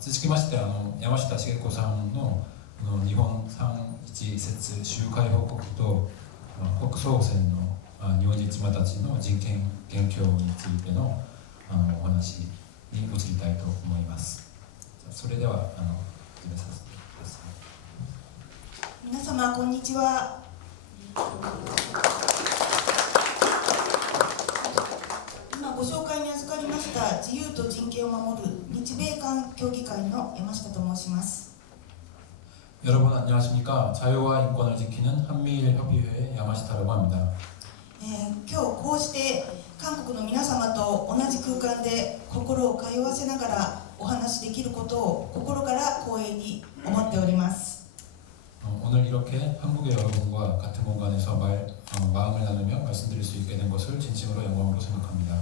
続きまして山下茂子さんの日本3.11節集会報告と北総線の日本人妻たちの人権現況についてのお話に移りたいと思います。それでは始めさせてください。皆様こんにちは。今ご紹介に預かりました自由と人権を守る日米間協議会の山下と申します。 여러분 안녕하십니까? 자유와 인권을 지키는 한미일 협의회의 야마시타라고 합니다. 今日こうして韓国の皆様と同じ空間で心を通わせながらお話しできることを心から光栄に思っております。 오늘 이렇게 한국의 여러분과 같은 공간에서 마음을 나누며 말씀드릴 수 있게 된 것을 진심으로 영광으로 생각합니다.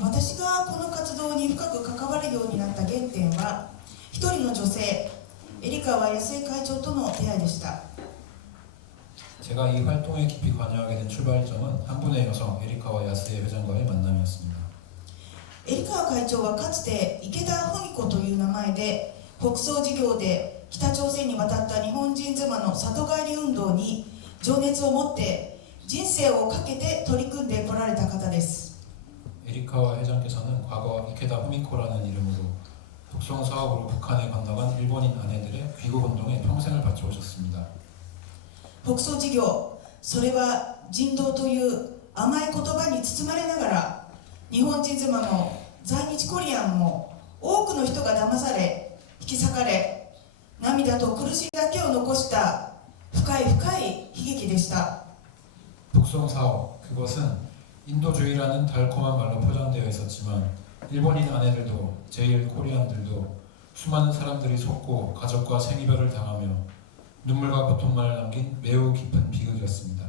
私がこの活動に深く関わるようになった原点は一人の女性エリカワ安江会長との出会いでした。 제가 이 활동에 깊이 관여하게 된 출발점은 한 분의 여성 에리카와 야스에 회장과의 만남이었습니다. エリカワ会長はかつて池田文子という名前で北総事業で北朝鮮に渡った日本人妻の里帰り運動に情熱を持って人生をかけて取り組んでこられた方です。 에리카와 회장께서는 과거 이케다 후미코라는 이름으로 북송 사업으로 북한에 건너간 일본인 아내들의 귀국 운동에 평생을 바쳐오셨습니다. 北総事業、それは人道という甘い言葉に包まれながら日本人妻も在日コリアンも多くの人が騙され引き裂かれ涙と苦しみだけを残した深い深い悲劇でした。 북송 사업, 그것은 인도주의라는 달콤한 말로 포장되어 있었지만 일본인 아내들도 제일 코리안들도 수많은 사람들이 속고 가족과 생이별을 당하며 눈물과 고통만을 남긴 매우 깊은 비극이었습니다.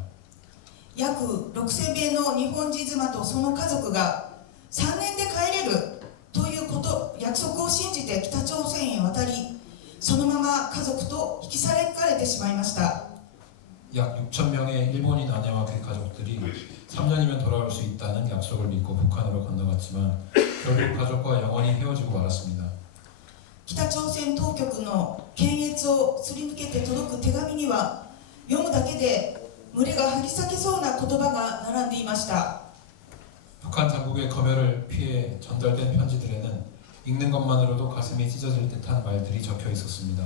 約6000名の日本人妻とその家族が3年で帰れるという約束を信じて北朝鮮へ渡りそのまま家族と引き裂かれてしまいました。 약 6,000명의 일본인 아내와 그 가족들이 3년이면 돌아올 수 있다는 약속을 믿고 북한으로 건너갔지만 결국 가족과 영원히 헤어지고 말았습니다. 北朝鮮当局の検閲をすり抜けて届く手紙には読むだけで胸が張り裂けそうな言葉が並んでいました。 북한 당국의 검열을 피해 전달된 편지들에는 읽는 것만으로도 가슴이 찢어질 듯한 말들이 적혀 있었습니다.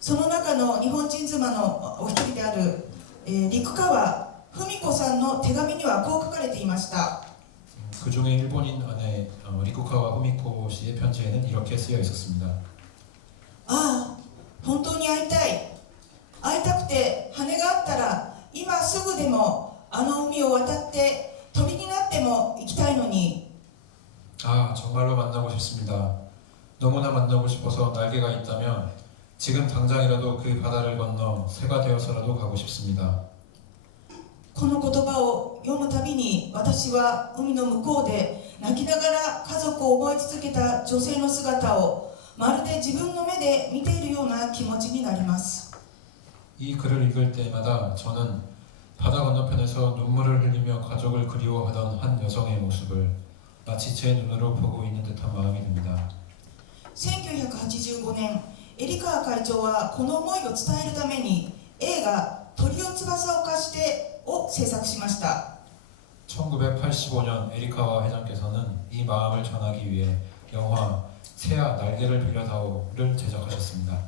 その中の日本人妻のお一人である、陸川文子さんの手紙にはこう書かれていました。 그 중에 일본인 아내 리쿠카와 후미코 씨의 편지에는 이렇게 쓰여 있었습니다. ああ、本当に会いたい。会いたくて羽があったら今すぐでもあの海を渡って鳥になっても行きたいのに。 아, 정말로 만나고 싶습니다. 너무나 만나고 싶어서 날개가 있다면 지금 당장이라도 그 바다를 건너 새가 되어서라도 가고 싶습니다. この言葉を読むたびに私は海の向こうで泣きながら家族を思い続けた女性の姿をまるで自分の目で見ているような気持ちになります。 이 글을 읽을 때마다 저는 바다 건너편에서 눈물을 흘리며 가족을 그리워하던 한 여성의 모습을 마치 제 눈으로 보고 있는 듯한 마음이 듭니다. 1985年エリカワ会長はこの思いを伝えるために映画「鳥を翼を貸して」を制作しました。 1985년 에리카와 회장께서는 이 마음을 전하기 위해 영화 새야 날개를 빌려다오를 제작하셨습니다.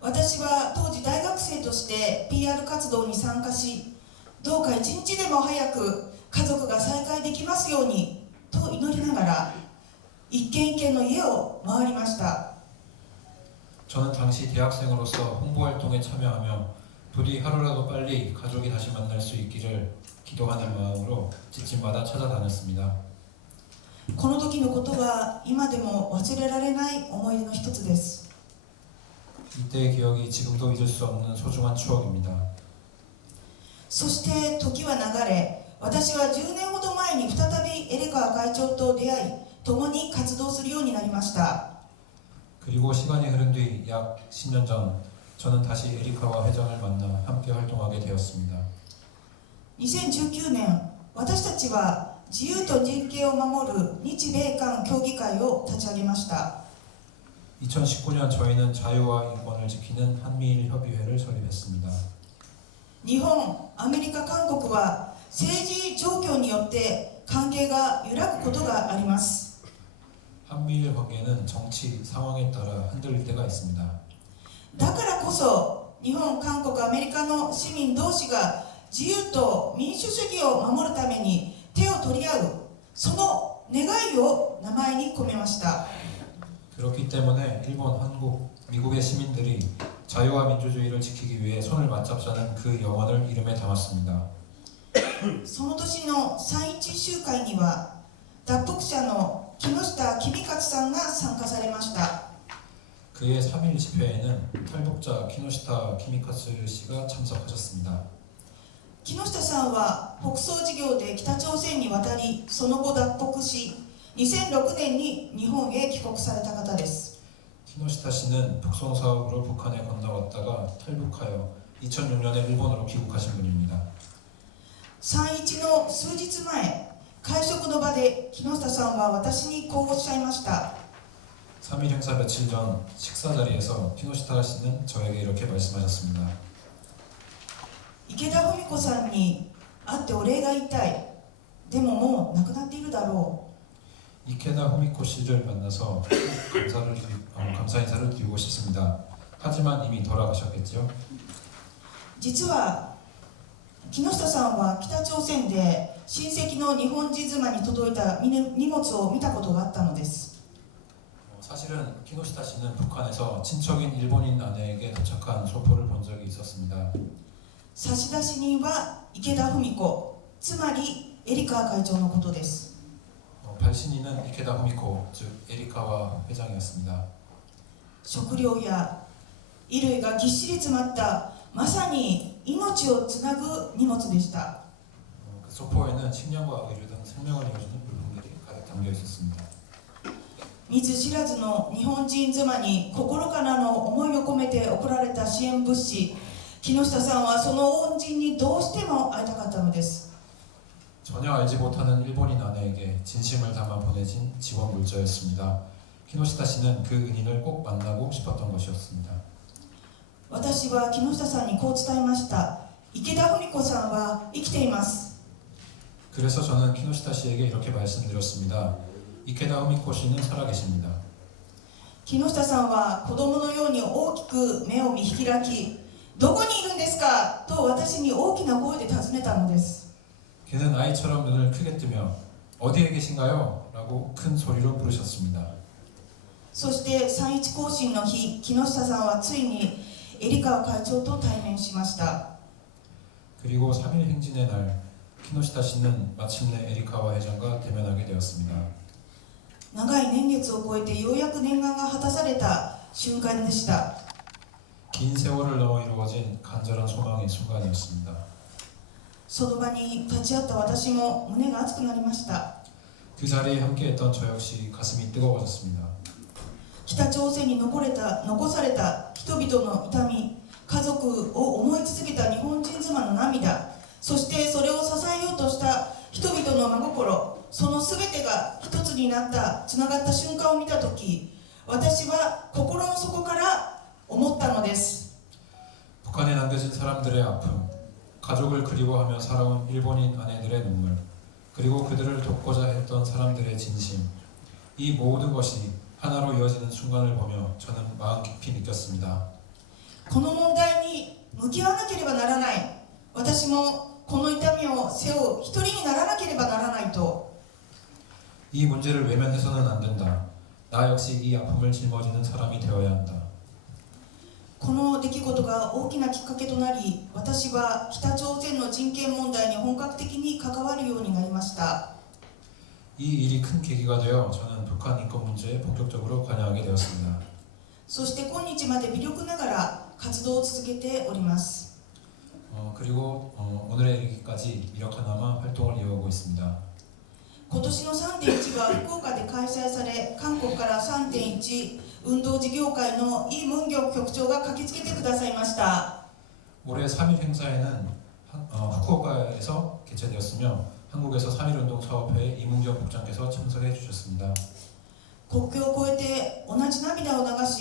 私は当時大学生として PR 活動に参加しどうか一日でも早く家族が再会できますようにと祈りながら一軒一軒の家を回りました。 저는 당시 대학생으로서 홍보활동에 참여하며 부디 하루라도 빨리 가족이 다시 만날 수 있기를 기도하는 마음으로 집집마다 찾아다녔습니다. この時のことは今でも忘れられない思い出の一つです。 이때의 기억이 지금도 잊을 수 없는 소중한 추억입니다. そして時は流れ私は10年ほど前に再びエレカワ会長と出会い共に活動するようになりました。 그리고 시간이 흐른 뒤 약 10년 전 저는 다시 에리카와 회장을 만나 함께 활동하게 되었습니다. 2019年私たちは自由と人権を守る日米韓協議会を立ち上げました。 2019년 저희는 자유와 인권을 지키는 한미일 협의회를 설립했습니다. 日本、アメリカ、韓国は政治状況によって関係が揺らぐことがあります。 한미일 관계는 정치 상황에 따라 흔들릴 때가 있습니다. だからこそ日本、韓国、アメリカの市民同士が自由と民主主義を守るために手を取り合う、その願いを名前に込めました。 그렇기 때문에 일본, 한국, 미국의 시민들이 자유와 민주주의를 지키기 위해 손을 맞잡자는 그 영원을 이름에 담았습니다. その年の3.1集会には脱北者の木下公勝さんが参加されました。 그의 3.1 집회에는 탈북자 키노시타 키미카츠 씨가 참석하셨습니다. 木下さんは北総事業で北朝鮮に渡り、その後脱北し、2006年に日本へ帰国された方です。 키노시타 씨는 북송 사업으로 북한에 건너갔다가 탈북하여 2006년에 일본으로 귀국하신 분입니다. 3.1の数日前、会食の場で木下さんは私にこうおっしゃいました。 3.1 행사 며칠 전 식사 자리에서 키노시타 씨는 저에게 이렇게 말씀하셨습니다. 池田文子さんに会ってお礼が言いたい。でももう亡くなっているだろう。 이케다 후미코 씨를 만나서 감사 인사를 드리고 싶습니다. 하지만 이미 돌아가셨겠죠? 実は木下さんは北朝鮮で親戚の日本人妻に届いた荷物を見たことがあったのです。 사실은 키노시타 씨는 북한에서 친척인 일본인 아내에게 도착한 소포를 본 적이 있었습니다. 差出人は池田文子、つまりエリカ会長のことです。 발신인은 이케다 후미코, 즉 에리카와 회장이었습니다. 食料や衣類がぎっしり詰まったまさに命をつなぐ荷物でした。 그 소포에는 식량과 의류 등 생명을 이어주는 물품들이 가득 담겨 있었습니다. 見ず知らずの日本人妻に心からの思いを込めて送られた支援物資、木下さんはその恩人にどうしても会いたかったのです。 전혀 알지 못하는 일본인 아내에게 진심을 담아 보내진 지원 물자였습니다. 키노시타 씨는 그 은인을 꼭 만나고 싶었던 것이었습니다. 私は木下さんにこう伝えました。池田文子さんは生きています。 그래서 저는 키노시타 씨에게 이렇게 말씀드렸습니다. 이케다 후미코 씨는 살아계십니다. 木下さんは子供のように大きく目を見開き、どこにいるんですかと私に大きな声で尋ねたのです。 그는 아이처럼 눈을 크게 뜨며 어디에 계신가요? 라고 큰 소리로 부르셨습니다. そして3.1行進の日、木下さんはついにエリカ会長と対面しました。 그리고 3.1 행진의 날 키노시타 씨는 마침내 에리카와 회장과 대면하게 되었습니다. 長い年月を超えてようやく念願が果たされた瞬間でした。 긴 세월을 넘어 이루어진 간절한 소망의 순간이었습니다. その場に立ち会った私も胸が熱くなりました。 그 자리에 함께했던 저 역시 가슴이 뜨거워졌습니다. 北朝鮮に残された人々の痛み、家族を思い続けた日本人妻の涙、そしてそれを支えようとした人々の真心、その全てが一つになった、つながった瞬間を見たとき、私は心の底から思ったのです。 북한에 남겨진 사람들의 아픔, 가족을 그리워하며 살아온 일본인 아내들의 눈물, 그리고 그들을 돕고자 했던 사람들의 진심, 이 모든 것이 하나로 이어지는 순간을 보며 저는 마음 깊이 느꼈습니다. この問題に向き合わなければならない、私もこの痛みを背負う一人にならなければならないと。 이 문제를 외면해서는 안 된다. 나 역시 이 아픔을 짊어지는 사람이 되어야 한다. この出来事が大きなきっかけとなり、私は北朝鮮の人権問題に本格的に関わるようになりました。 이 일이 큰 계기가 되어 저는 북한 인권 문제에 본격적으로 관여하게 되었습니다. そして今日まで微力ながら活動を続けております。 그리고 오늘에 이르기까지 미력하나마 활동을 이어오고 있습니다. 今年の 3.1 が福岡で開催され、韓国から 3.1 運動事業会のイ・ムンギョク局長が駆けつけてくださいました。 올해 3.1 행사에는 후쿠오카에서 개최되었으며 한국에서 3.1 운동 사업회의 이문경 국장께서 참석해 주셨습니다. 国境を越えて同じ涙を流し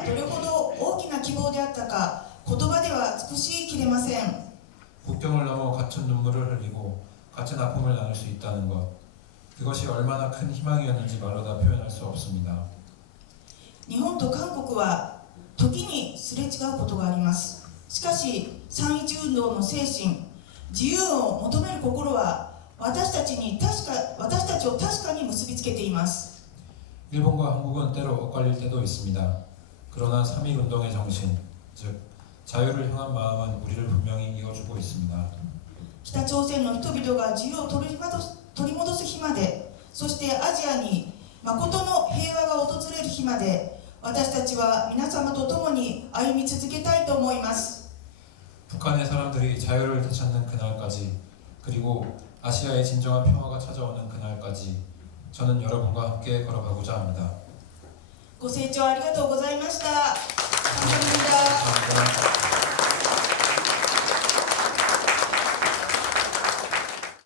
がどれほど大きな希望であったか言葉では尽くしきれません。 국경을 넘어 같은 눈물을 흘리고 같은 아픔을 나눌 수 있다는 것, 그것이 얼마나 큰 희망이었는지 말로 다 표현할 수 없습니다. 日本と韓国は時にすれ違うことがあります。しかし3.11運動の精神、自由を求める心は私たちを確かに結びつけています。 일본과 한국은 때로 엇갈릴 때도 있습니다. 그러나 3.1운동의 정신, 즉 자유를 향한 마음은 우리를 분명히 이어주고 있습니다. 北朝鮮の人々が自由を取り戻す日まで、そしてアジアに誠の平和が訪れる日まで、私たちは皆様と共に歩み続けたいと思います。 북한의 사람들이 자유를 되찾는 그날까지, 그리고 아시아의 진정한 평화가 찾아오는 그날까지 저는 여러분과 함께 걸어가고자 합니다. ご清聴ありがとうございました。